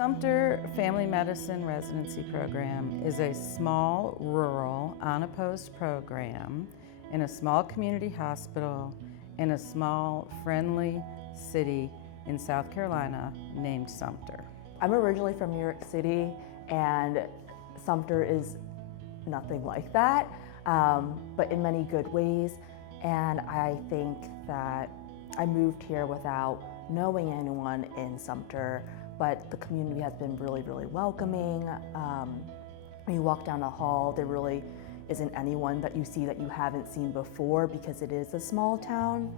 Sumter Family Medicine Residency program is a small, rural, unopposed program in a small community hospital in a small, friendly city in South Carolina named Sumter. I'm originally from New York City, and Sumter is nothing like that, but in many good ways. And I think that I moved here without knowing anyone in Sumter, but the community has been really, really welcoming. When you walk down the hall, there really isn't anyone that you see that you haven't seen before because it is a small town.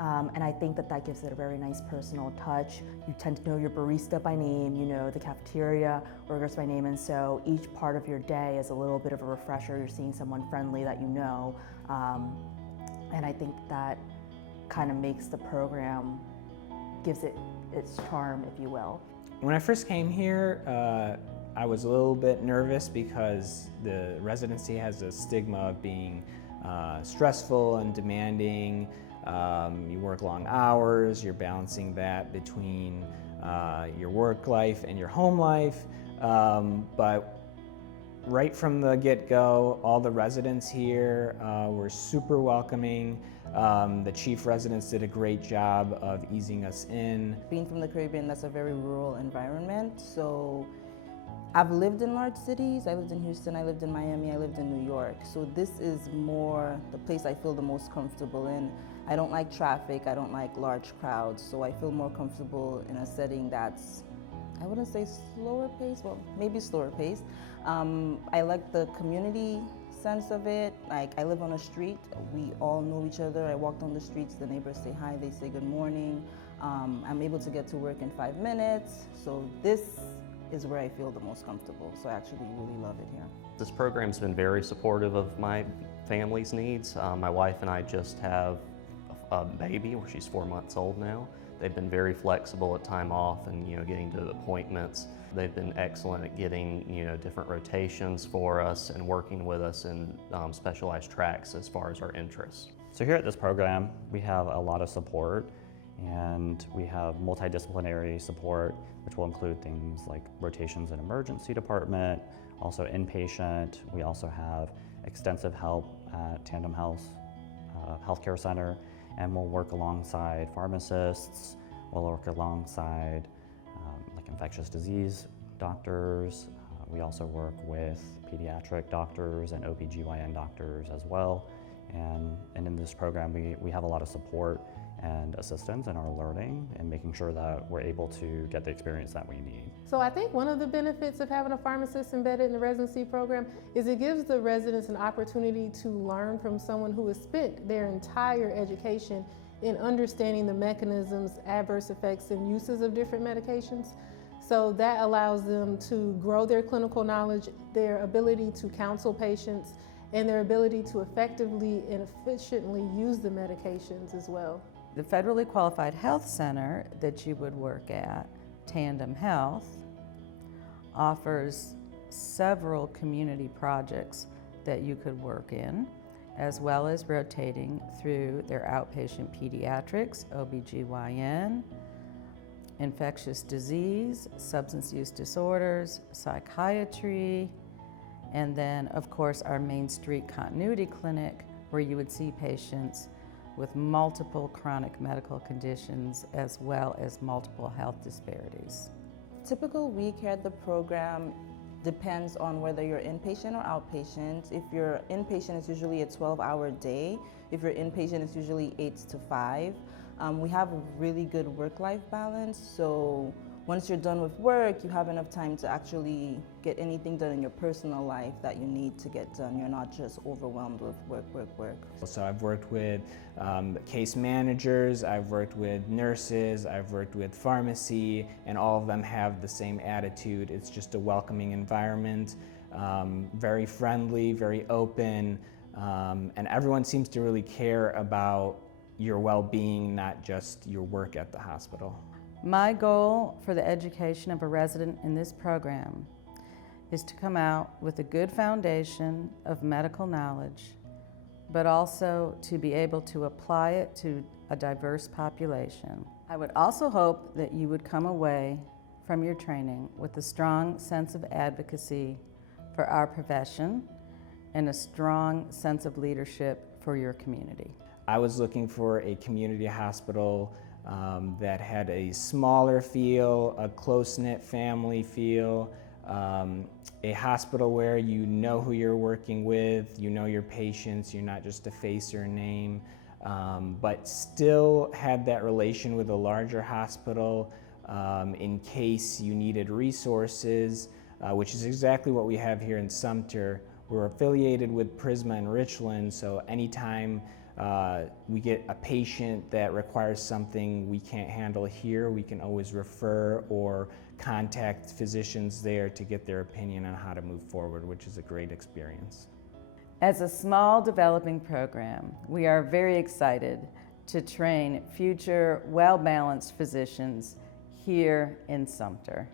And I think that that gives it a very nice personal touch. You tend to know your barista by name, you know the cafeteria workers by name, and so each part of your day is a little bit of a refresher. You're seeing someone friendly that you know, and I think that kind of makes the program, gives it its charm, if you will. When I first came here, I was a little bit nervous because the residency has a stigma of being stressful and demanding. You work long hours, you're balancing that between your work life and your home life. But right from the get-go, all the residents here were super welcoming. The chief residents did a great job of easing us in. Being from the Caribbean, that's a very rural environment. So I've lived in large cities. I lived in Houston, I lived in Miami, I lived in New York. So this is more the place I feel the most comfortable in. I don't like traffic, I don't like large crowds, so I feel more comfortable in a setting that's, I wouldn't say slower paced, well, maybe slower paced. I like the community sense of it. Like, I live on a street, we all know each other. I walk down the streets, the neighbors say hi, they say good morning. I'm able to get to work in 5 minutes. So this is where I feel the most comfortable. So I actually really love it here. This program's been very supportive of my family's needs. My wife and I just have a baby, where she's 4 months old now. They've been very flexible at time off and getting to appointments. They've been excellent at getting different rotations for us and working with us in specialized tracks as far as our interests. So here at this program, we have a lot of support, and we have multidisciplinary support, which will include things like rotations in emergency department, also inpatient. We also have extensive help at Tandem Health Healthcare Center, and we'll work alongside pharmacists, we'll work alongside like infectious disease doctors. We also work with pediatric doctors and OBGYN doctors as well. And in this program, we have a lot of support and assistance in our learning and making sure that we're able to get the experience that we need. So I think one of the benefits of having a pharmacist embedded in the residency program is it gives the residents an opportunity to learn from someone who has spent their entire education in understanding the mechanisms, adverse effects, and uses of different medications. So that allows them to grow their clinical knowledge, their ability to counsel patients, and their ability to effectively and efficiently use the medications as well. The federally qualified health center that you would work at, Tandem Health, offers several community projects that you could work in, as well as rotating through their outpatient pediatrics, OBGYN, infectious disease, substance use disorders, psychiatry, and then, of course, our Main Street Continuity Clinic, where you would see patients with multiple chronic medical conditions as well as multiple health disparities. Typical week here at the program depends on whether you're inpatient or outpatient. If you're inpatient, it's usually a 12-hour day. If you're inpatient, it's usually 8 to 5. We have a really good work-life balance, so once you're done with work, you have enough time to actually get anything done in your personal life that you need to get done. You're not just overwhelmed with work. So I've worked with case managers, I've worked with nurses, I've worked with pharmacy, and all of them have the same attitude. It's just a welcoming environment, very friendly, very open, and everyone seems to really care about your well-being, not just your work at the hospital. My goal for the education of a resident in this program is to come out with a good foundation of medical knowledge, but also to be able to apply it to a diverse population. I would also hope that you would come away from your training with a strong sense of advocacy for our profession and a strong sense of leadership for your community? I was looking for a community hospital that had a smaller feel, a close-knit family feel, a hospital where you know who you're working with, you know your patients, you're not just a face or a name, but still had that relation with a larger hospital in case you needed resources, which is exactly what we have here in Sumter. We're affiliated with Prisma in Richland, so anytime we get a patient that requires something we can't handle here, we can always refer or contact physicians there to get their opinion on how to move forward, which is a great experience. As a small developing program, we are very excited to train future well-balanced physicians here in Sumter.